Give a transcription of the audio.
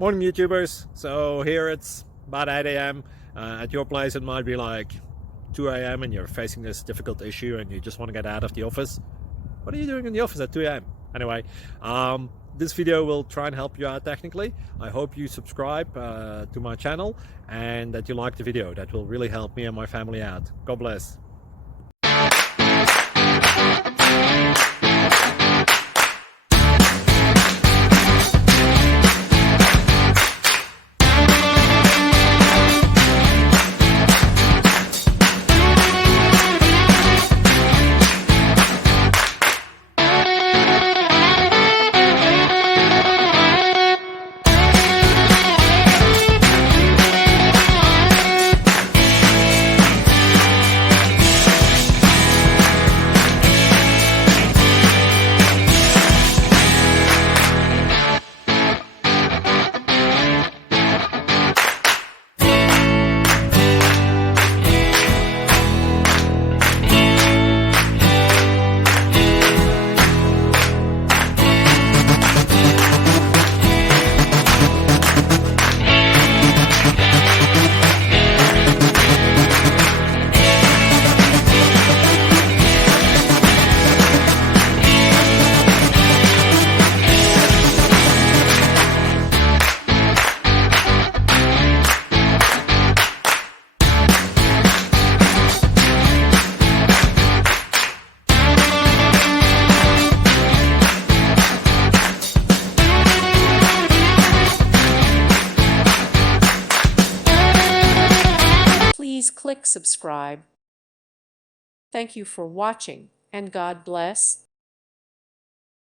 Morning YouTubers. So here it's about 8 a.m. At your place it might be like 2 a.m. and you're facing this difficult issue and you just want to get out of the office. What are you doing in the office at 2 a.m.? Anyway, this video will try and help you out technically. I hope you subscribe to my channel and that you like the video. That will really help me and my family out. God bless. Please click subscribe. Thank you for watching, and God bless.